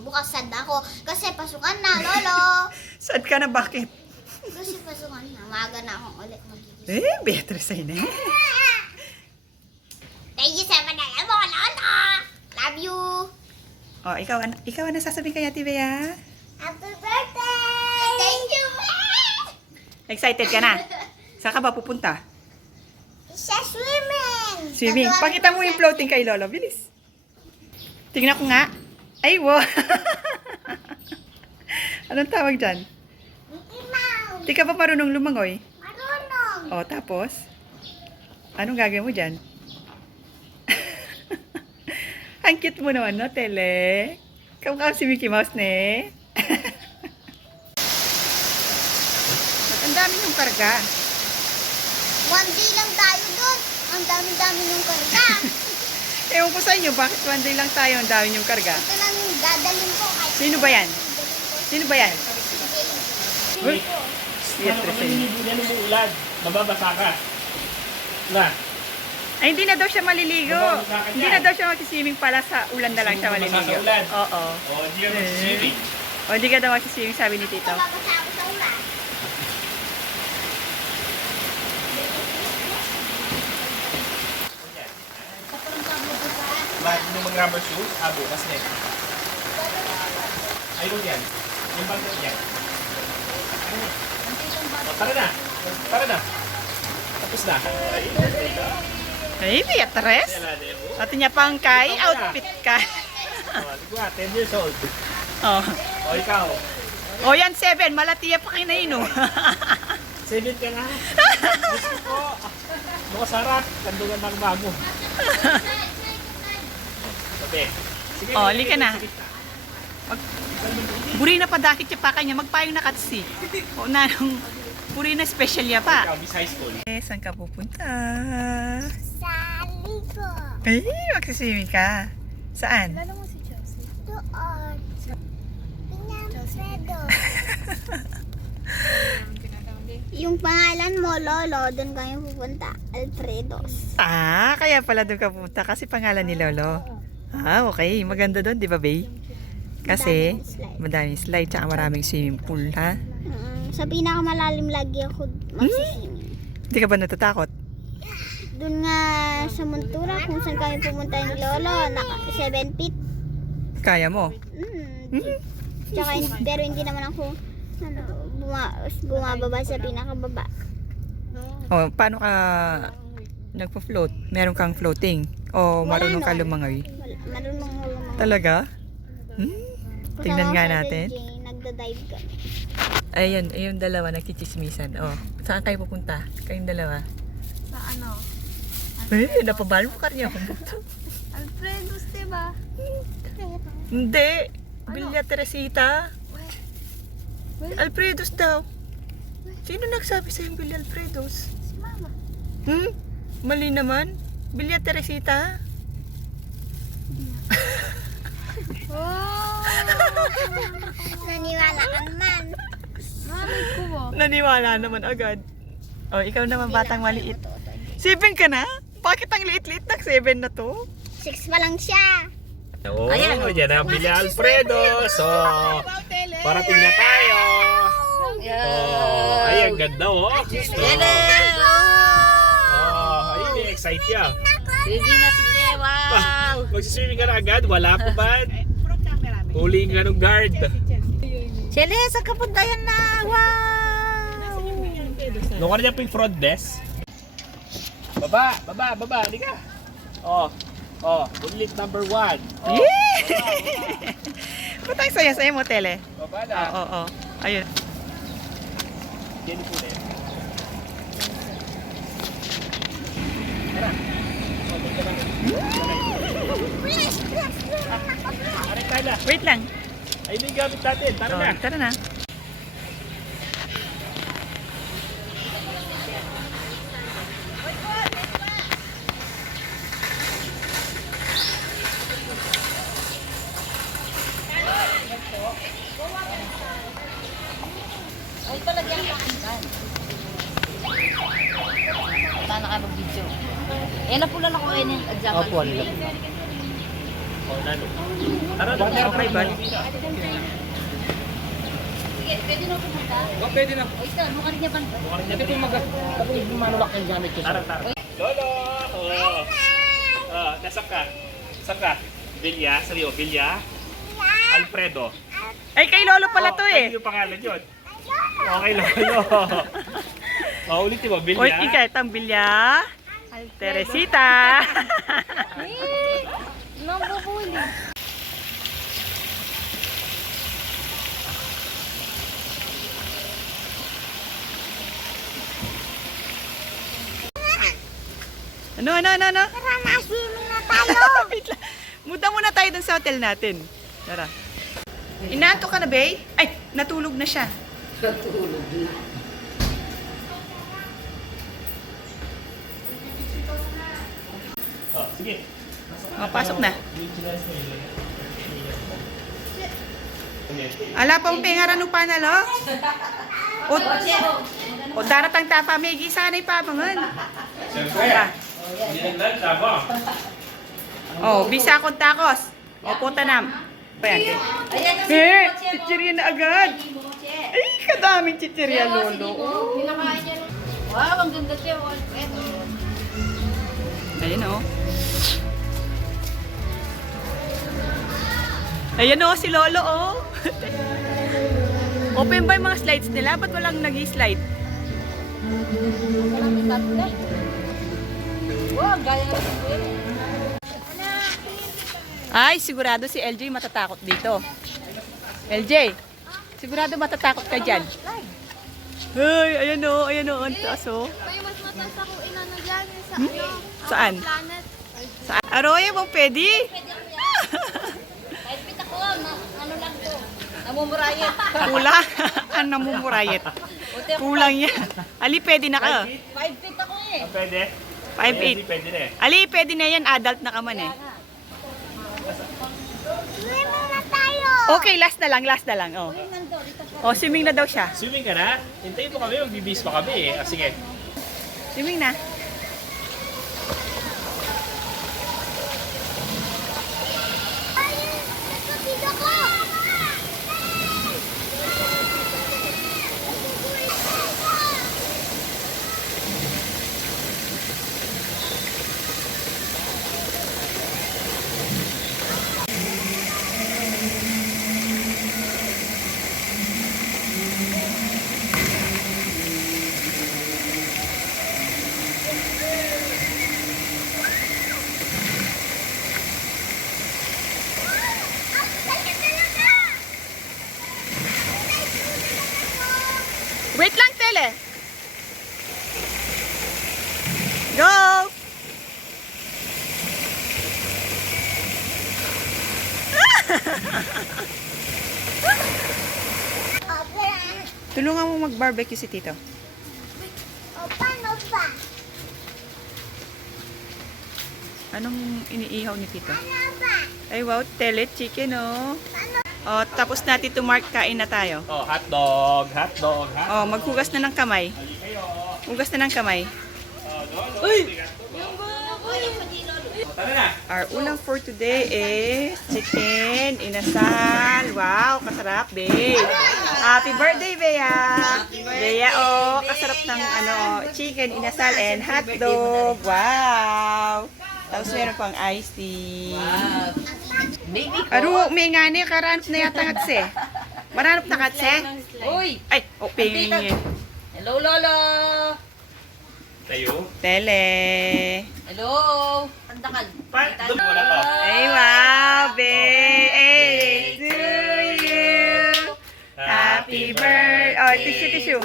Bukas sad ako. Kasi pasukan na, lolo. Sad ka na, bakit? Kasi pasukan na. Maaga na akong ulit magigising. Beatrice ay na. Thank you sa manaya mo, lolo. Love you. Oh, ikaw ang nasasabihin kay Ate Bea? Happy birthday! Thank you, Excited ka na? Saan ka ba pupunta? Sa swimming. Swimming. Pakita mo yung floating kay Lolo. Bilis. Tingnan ko nga. Ay, wow. Anong tawag dyan? Mickey Mouse. Di ka ba marunong lumangoy? Marunong. O, tapos? Anong gagawin mo dyan? Ang cute mo naman, no, Tele? Kamukha si Mickey Mouse, ne? Ang dami yung karga. One day lang tayo doon. Ang dami-dami ng karga. Ewan ko sa inyo, bakit one day lang tayo ang dami yung karga? Ito lang yung dadalhin ko. Kahit Sino ba yan? Sino ba yan? Uy, Ano kung nililibugan mo ulad, mababasa ka. Na, ay, hindi na daw siya maliligo. Hindi na daw siya mag-swimming pala sa ulan na lang siya maliligo. Sa ulan. Oo. o hindi ka mag-swimming. O, hindi ka daw mag-swimming, sabi ni Tito. babasa ako sa ulan. Bakit yung mga rubber shoes? Bukas na eh. Ayun yan. Yung bag na yan. Tara na. Tara na. Tapos na. Ayun, okay ka. Ay, Beatrice. At niya pang kay outfit ka. Diba, 10 years old. Oh. O ikaw. O yan, 7. Malatiya pa kinaino. 7 ka nga. Gusto ko. Makasarap. Kandungan ng bago. Sabi. Sige, O, halika na. Buri na pa dakit siya pa kanya. Magpayong na katsi. O na nung buri na special niya pa. Ikaw, Miss High School. Saan ka pupunta? Sa ligo. Ay, magsiswimming ka. Saan? Doon. Pinampredo. Yung pangalan mo, Lolo, doon kayo pupunta. Alfredos. Ah, kaya pala doon ka pupunta kasi pangalan ni Lolo. Ah, okay. Maganda doon, di ba, Bay? Kasi madaming slide tsaka maraming swimming pool, ha? Sa pinakamalalim lagi ako magsiswimming. Hindi ka ba natatakot? Doon nga sa Montura, kung saan kami pumunta ni Lolo, naka 7 feet. Kaya mo? Tsaka, pero hindi naman ako bumababa sa pinakababa. O, paano ka nagpo-float? Meron kang floating? O marunong ka lumangoy? Marunong mo lumang. Talaga? Tingnan nga natin. Nagda-dive ka. Ayun, yung dalawa nagchichismisan. O, saan kayo pupunta? Kayong dalawa? Sa ano? Napabal mo ka rin ako. Alfredo's, diba? Hindi. Villa Teresita. Alfredos daw. Sino nagsabi sa'yo Villa Alfredos? Si Mama. Mali naman. Villa Teresita. Oh! Naniwala ka naman. Mami ko. Naniwala naman agad. O, ikaw naman batang maliit. 7 ka na? Bakit ang liit-liit ng 7 na to? 6 pa lang siya. Oo, ayan ang Villa Alfredo. So, parating na tayo. Oh, ay, ang ganda oh. Gusto. Oh, ayun, excited ya. Sige na si Jewa. Magsiswimming ka na agad, wala pa ba? Huling ka ng guard. Chele, sa kapuntayan na. Wow. Nung ka na niya po yung front desk. Baba, hindi ka. Oh, ulit number 1. Oh, Ba't ang saya-saya mo, Tele? baba na. Oo. Ayun. Yan po na yun. Tara. Oh, may ka na. Aray tayo na. Wait lang. Ayun yung gamit natin. Tara na. Tara na. Ay, talaga yung pakinggan. Paano ka mag-video? Eh, napulan ako ngayon yung example. Opo, nila. Lalo. Tara, okay ba? Sige, pwede na pumunta. Pwede na. O ito, nung niya ba? Ito yung manulak yung gamit ko. Tara. Lolo! Oh. Nasaan ka? Saan ka? Bilya? Sabi mo, Bilya? Alfredo. Ay, kay Lolo pala to eh. Ano yung pangalan yun? Okay, Lolo. Ulitin mo, Bilya. Oy, ikatang Bilya. Teresita. Nambubuli. Ano? Tara na, swimming na tayo. Wait lang. Muda muna tayo dun sa hotel natin. Tara. Inaantok ka na, Bay? Ay, natulog na siya. Sige. Pasok na. Ala pong pengaran pa na lo. O daratang tapa may gisanay pa bangan. Siyempre. Hindi naglalala mo. Oh, bisa akong takos. O punta nam. Payante. Ayan na Chichirya na agad. Ay, kadaming chichirya, Lolo. Wow, ang ganda siya. Eto. Ayan o. Ayan o, si Lolo o. Open ba yung mga slides nila? Ba't walang nag-slide? Wow, gaya nga sa kuya. Ay, sigurado si LJ matatakot dito. LJ, sigurado matatakot ka dyan. Ay, ayan o, ang taas o. May mas mataas ako inano dyan sa Saan? planet. Saan? Aroy, mo pwede? Kahit pita ko, ano lang to. Namumurayat. Kulang. Ang namumurayet. Kulang yan. Ali, pwede na ka. 5 feet ako eh. Pwede? 5'8". Pwede na eh. Ali, pwede na yan. Adult na ka man eh. Swimming na tayo. Okay, last na lang. Oh. Oh, swimming na daw siya. Swimming ka na? Hintayin mo kami, magbibis pa kami eh. Sige. Swimming na. Nakapito ko. Wait lang, Tele. Go! Tulungan mo mag-barbecue si Tito. O, paano ba? Anong iniihaw ni Tito? Ano ba? Ay wow, Tele, chicken oh. Oh, tapos na Tito Mark, kain na tayo. Oh, hotdog. Oh, maghugas na ng kamay. Hali kayo. Hugas na ng kamay. Lolo. Uy! Tara na. Our ulam for today is chicken, inasal. Wow, kasarap, babe. Happy birthday, Bea. Bea, oh, kasarap ng chicken, inasal, and hotdog. Wow. Tapos meron pang iced tea. Wow. Baby ko. Aro, may nga ni, karanap na yata katse. Maranap na katse? Uy! Ay, pingin. Hello, Lolo! Tayo. Tele. Hello! Pandakan. Doon mo na to. Ay, wow, babe. Hey, to you. Happy birthday. Oh, tissue.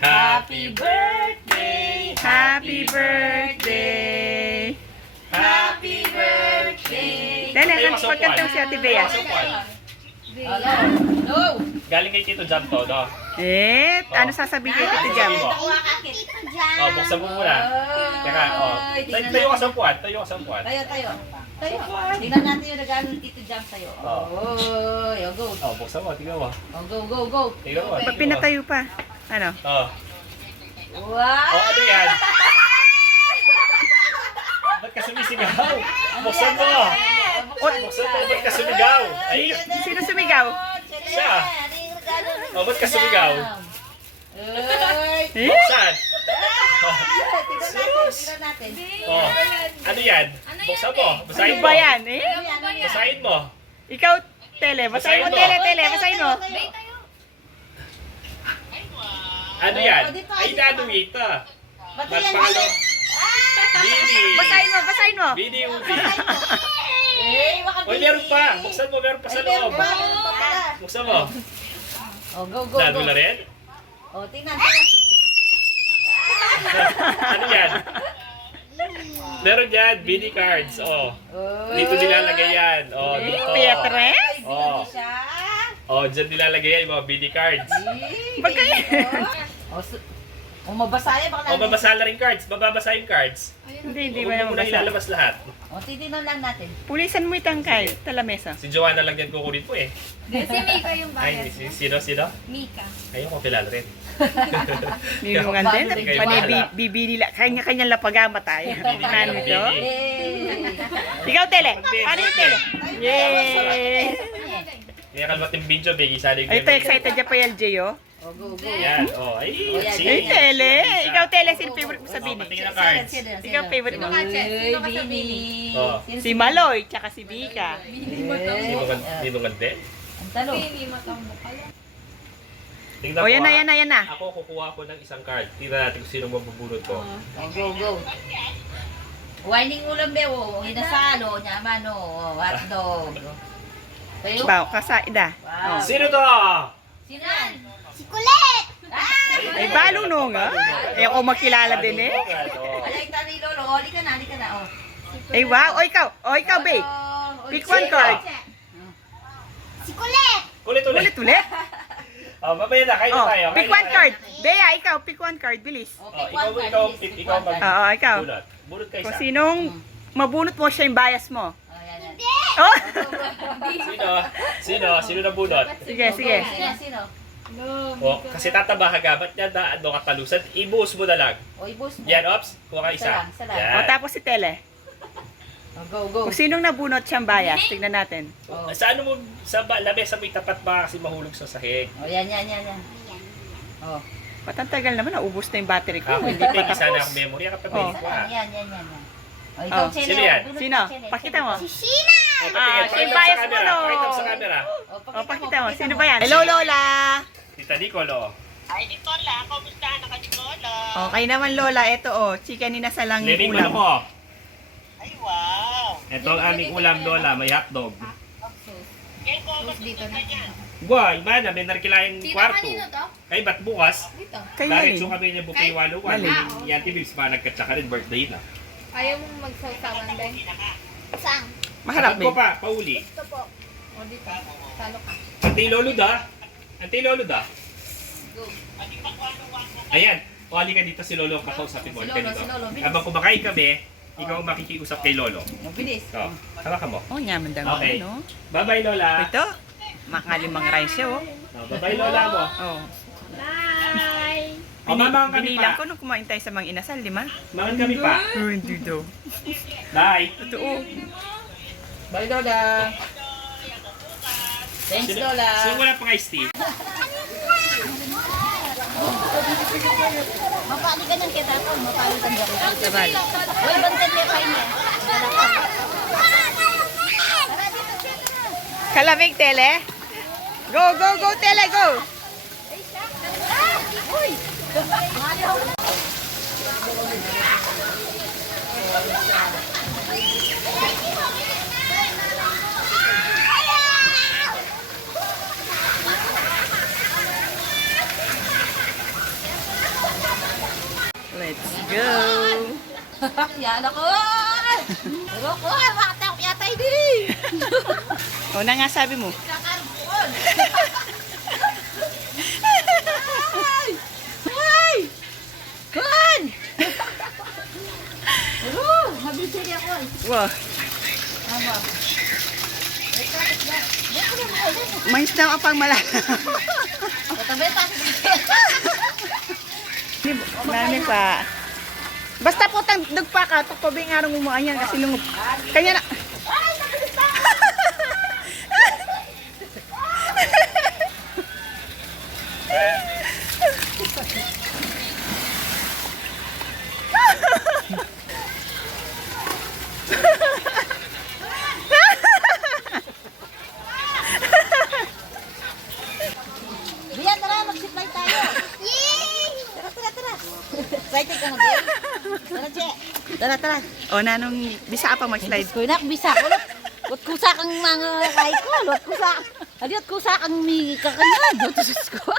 Happy birthday. Happy birthday. Happy birthday. Dali, pagkantong si Ate Bea. Hello! Galing kay Tito Jam to, no? Ano sasabihin kay Tito Jam? Tito Jam. Oh, buksan mo muna. Teka, oh. Tayo ka sa upuan. Tayo. Tayo. Tingnan natin yung regalo ni Tito Jam sa'yo. Oh. Oh, go. Oh, buksan mo. Tingnan mo. Oh, go. Tingnan mo. Ba't pinatayo pa? Ano? Oh. Wow! Oh, ano yan? Ba't ba't ka sumisigaw? Buksan mo! Buksan mo, ba't ka sumigaw? Ay, Sino sumigaw? siya! O, ba't ka sumigaw? Eh? Buksan! Tignan natin. Oh, ano yan? Buksan mo, basahin Ano mo. ba yan eh? Basahin mo. Ikaw, Tele. Basahin mo, Tele. Basahin mo. Ano yan? Ay, nanuwit ah. Ba't yan? Magpalo. Bini. Basahin mo. Bini Udi. Eh, baka Uy, meron pa. Buksan mo, meron pa sa loob. Meron pa pala. Buksan mo. Oh, go, go, Lalo go. na rin? Oh, tingnan. Ano yan? Meron yan, Bini cards. Oh. Oh. Dito nilalagay yan. Oh, dito. Beatrice? Oh. Siya. Oh, dyan nilalagay yan yung mga Bini cards. Ba't kayo? Oh, mabasa yan. Baka Oh, babasa na rin cards. Bababasa yung cards. Hindi Huwag mo na mo na mabasa. ilalabas lahat. Oh, titignan lang natin. Pulisan mo itang kay talamesa. Si Joanna lang yan kukunin po eh. Si Mika yung Ay, bias. sino? Mika. Ayoko kilala rin. Nilungan din. Hindi kayo Panay bahala. bibili lang. Kanya-kanyang lapagama tayo. Ano ito? Yay! Ikaw, Tele. Ano yung Tele? Yay! Kaya kalmat yung video, Biggie. Sana yung Ay, ito excited dyan pa yung LJ, oh. Oh, go, go. Yan. Oh, ay, yan, see? Ay, Tele. Ikaw, Tele. Sino favorite mo sa Oh, Bini? patingin ang cards. Ikaw, favorite mo? Sino ka sa Bini? Oh. Si Maloy, tsaka si Bika. Ninungan din. Ang talo. Hindi matambok ka lang. Tingnan O, ko, yan na, ah. yan na, yan na. Ako kukuha ko ng isang card. Tingnan natin kung sino mabubunod ko. Oh, go, go. Winding ulam be, oh. Hinasalo, nyaman, oh. Hotdog. Kayo? Baw, kasaida. Wow. Sino to? Sino yan? Si Kulit! Ay, balo no nga. Eh, ako makilala din eh. Oh. Alay, tani, lolo. Oli ka na, oh. Ay, wow. O, ikaw, babe. Pick one card. Si Kulit! Ulit. Ulit. Oh, mamaya na. Kayo Oh, tayo. pick one card. Bea, ikaw, pick one card. Bilis. Oh, ikaw mag- Oo, ikaw. bunot. Bunot kayo Kung isa. sinong mabunot mo siya yung bias mo. Oh, yan, yan. Oh! Sino na bunot? Sige, sige. Sino? Oh, kasi tataba ka gabat niya na ano katalusan, ibuhos mo na lang. O, ibus mo. Yan, Ops. Kuha ka isa. Isa lang. Yan. O, tapos si Tele. Oh, go, go. Kung sinong nabunot siyang bias, tignan natin. Oh. Sa ano mo, sa lamesa mo itapat ba kasi mahulog sa sahig? Oh, yan. Oh. Patantagal naman, naubos na yung battery ko. Ako, Hindi hindi pa isa na tapos. ang memory. Kapag Oh. ko ah. Yan. Oh, ikaw, Oh, Chene, sino yan? bunot Sino? ka, Chene, Pakita Chene. mo. Si Sheena! Oh, Ah, patingin. siya yung Pakita bias sa mo, camera. no? Pakita mo sa camera. O, pakita mo. Sino ba yan? Hello, Lola! Tita Nicolo. Okay naman, Lola. Ito, oh. Chicken inasalang Living ulam. mo mo. Ay, wow. Ito ang aming ulam, Lola. May hotdog. Dito na. Guwa, iba na. May narkilayang Tita, kwarto. kanino to? Ay, ba't bukas? Dito. Kay Diretso Nalin. kami niya buffet walo-walo. Nalin. Yan, Tibibs pa nagkatsaka rin. Birthday na. Ayaw mong magsawsawan, Ben? Saan? Maharap, Ko babe. pa, pauli. Ito po. O, dito. Salo ka. Antay lolo da. Antay lolo da. Ayan. O, halika dito si Lolo ang kakausapin mo. Si Halika Lolo, dito. si Lolo, bilis. Habang kumakain kami, ikaw ang makikiusap kay Lolo. Mabilis. So, hawakan mo. Oh, nyaman daw. Okay. No? Bye-bye, Lola. Ito. Makalimang rice siya, oh. Oh, bye-bye, Lola mo. Oh. Bye! O, mamang kami Binilang pa. ko nung kumain tayo sa mga inasal, 5. Mangan kami pa. Oh, hindi daw. Bye. Totoo. Bye, Lola. Thanks, Lola. Sino wala pang iced tea? Mapali ka ng kita po. Mapali ka ng kita. Sabal. Uy, bantan niya kayo niya. Kalamig, Tele. Go, go, go, Tele, go. Let's go. Yan ako. Pero ko, bakit ako yata hindi? O na nga sabi mo. Ay! Kun! Mabisiri ako. Wow. Mais daw ang pangmalala. Katabi pa. Marami pa. Basta po tang dagpa ka, tukpabing arang umuan yan kasi lungob. Kanya na. Bea, tara, mag-supply tayo. Yay! Tara. Excited ka na, Bea? Tara, Che. Tara. O, nanong bisa pa mag-slide. Ko na, bisa ko. Lot kusa kang mga kahit ko. Lot kusa. Aliot kusa kang mi kakanyan. Lot ko.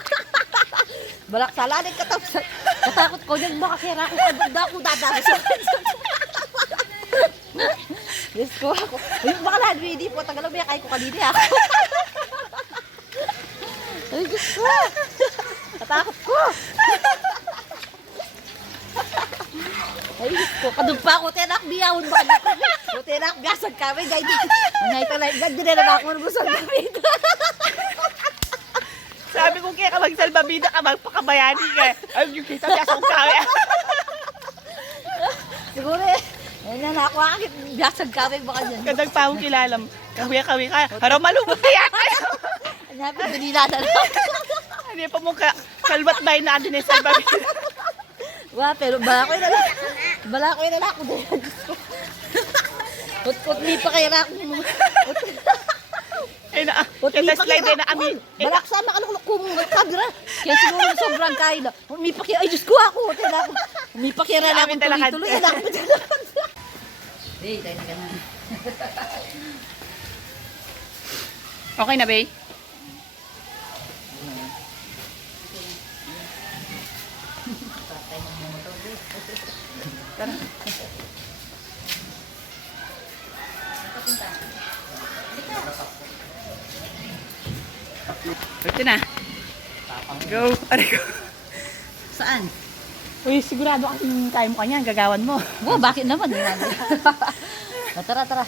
Balak salanin katapos. Katakot ko dyan baka kira ko kadagda ko dadami sa Diyos ko ako. Ayun baka lahat hindi po. Tagalang biya kahit ko kanina ako. Ay, Diyos ko. Katakot ko. Ay, Diyos ko. Kadugpa ko. Tenak biyawon ba ka na? O, tenak biyasag kami. Gaya di. Ngay ito lang. Ganda na ako marusal kami. Sabi ko kaya ka magsalbabida ka, magpakabayani ka. Ay, yung kita niya sa kami. Siguro eh. Ayun na ako akit. Biyasag kami baka dyan. Kadag pa akong kilalam. Kawi ka. Haraw malubot kaya kayo. Hanapin ko nila na lang. Hindi pa mo kalbat ba na din sa salbabida. Wah, pero bala ko yun na lang. Bala ko yun na lang. Ut-ut mi pa kaya ako. Ay na, Ut mi kaya pa slide kaya na kami. Bala ko sama kaluklok ko mong kamera. Kaya siguro sobrang kain na. Mi pa kaya, ay Diyos ko ako. Mi pa kaya na lang Amin talakad. tuloy-tuloy. Anak ko talakad. Hey, tayo na ka na. Okay na, Bay? Tara. Ito na. Go. Aray ko. Saan? Uy, sigurado kang kaya mo kanya. Gagawan mo. Oh, bakit naman? Tara.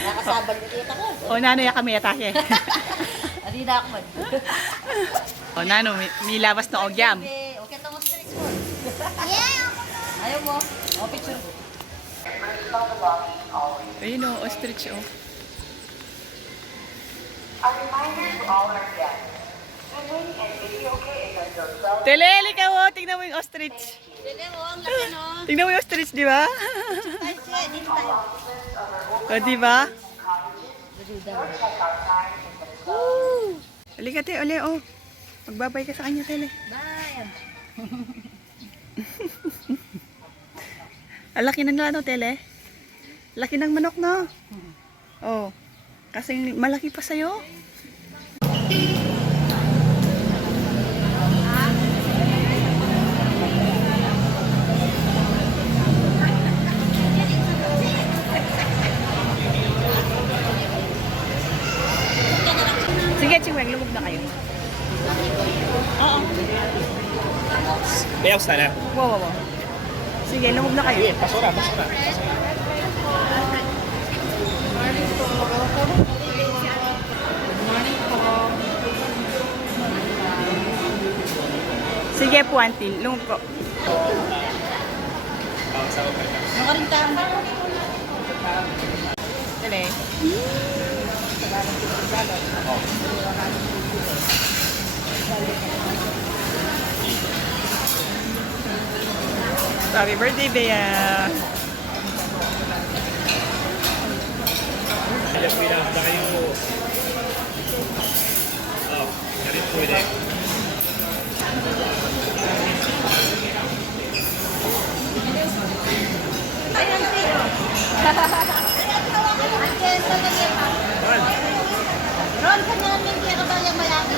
Nakasabal na kita ko. O, nano ya kami atake. Hindi na ako man. O, nano, may labas na ogyam. Okay, ito mo street sport. Yeah! Ayaw mo? O, picture. Ayun o, ostrich o. Teleli ka o, tingnan mo yung ostrich. Tingnan mo yung ostrich, di ba? O, di ba? Halika, te, ole, o. Magbabay ka sa kanya, Tele. Bye. Ang laki ng ano, Tele? Laki ng manok, no? Oh. Kasi malaki pa sa'yo. Sige, Chingweng, lumog na kayo. Oo. Bayaw sana. Wow. Sige, lumog na kayo. Basura. Sige, Puantin, lumog ko. Nakarintang. Tele. Happy birthday, Bea! Alam mo na kayo. Oh, ganito pwede. Ron, kanya namin kaya ka ba yung malaki?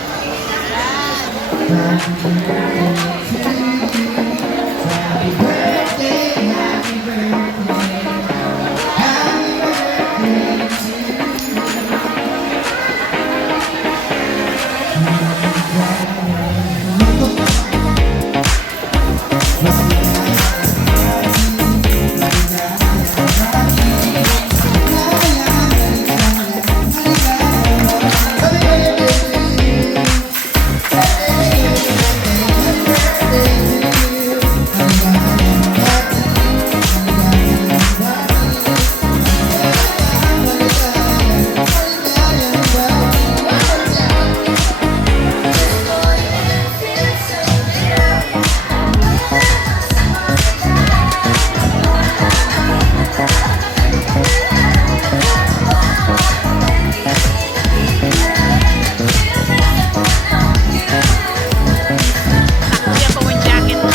Kuya ko yung jacket mo.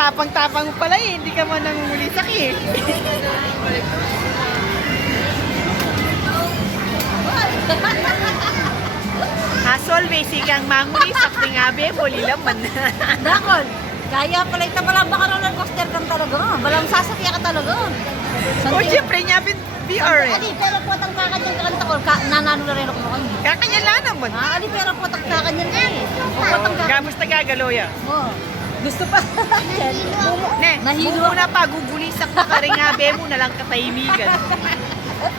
Tapang-tapang mo pala eh. Hindi ka man nangunguli sakit. Asol, basic ang manguli sa tingabe, huli laman. Dakol. Kaya pala ito, balang baka roller coaster kang talaga. Balang sasakya ka talaga. O, siyempre niya, VR eh. Ali, pero po ang kakanyang kanta ko, nanano na rin ako mo. Kakanya lang naman. Ali, pero po ang kakanyang eh. O, po ang Gamos na gagaloya. mo. Gusto pa. Ne, Nahilo muna pa, gugulisak na ka rin nga, be mo na lang katahimigan.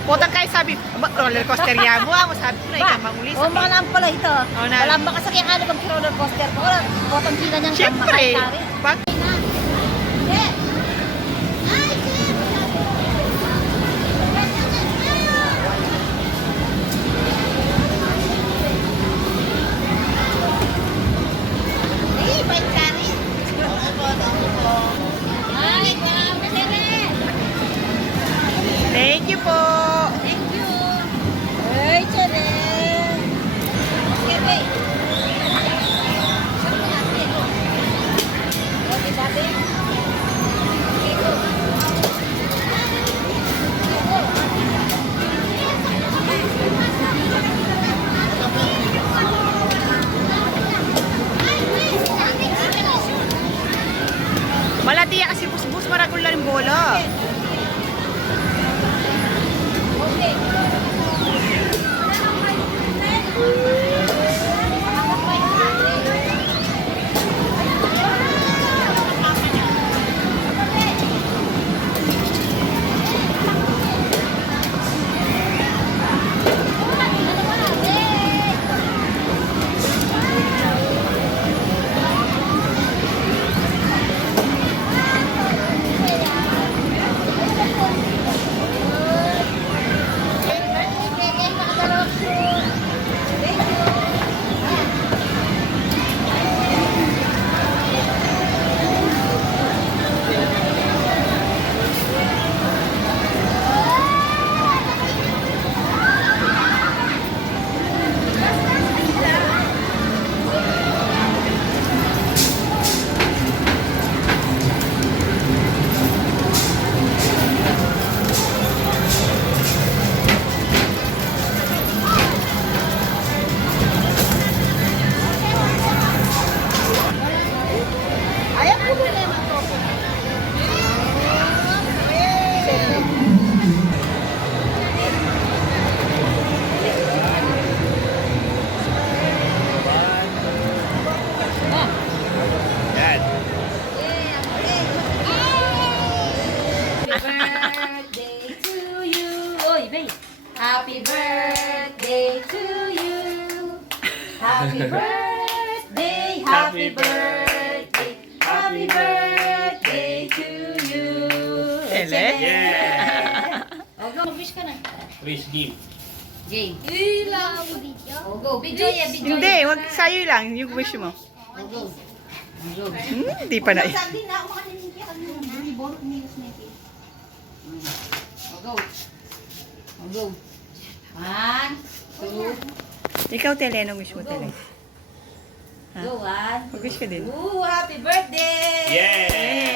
Potang kayo sabi, roller coaster yan mo, sabi ko na ikaw mangulis. O, mga lang pala ito. O, na- Walang baka sakya ka na roller coaster ko. Potang kina niyang Siyempre, pag thank you po. Thank you. Hey, Chere. Okay, babe. Saan mo natin? Okay, dati? Okay, go. Malatiya kasi bus-bus maragol lang yung bola. Okay. Yan. Birthday to you. Oy, babe. Happy birthday to you. Happy birthday. Happy birthday. Happy birthday to you. Ele? Yeah. O, go. Mag-wish ka na. Please give. Game. O, go. Video yan, video Hindi, wag sa'yo lang, yung wish mo. O, go. O, go. Hindi pa na. Sabi na, makalinig ka kanina. Bumibor, umilos na ito. O, go. O, go. 1, 2, Ikaw, Tele, anong wish mo, Tele? go. 1, Mag-wish ka din. 2, happy birthday! Yeah!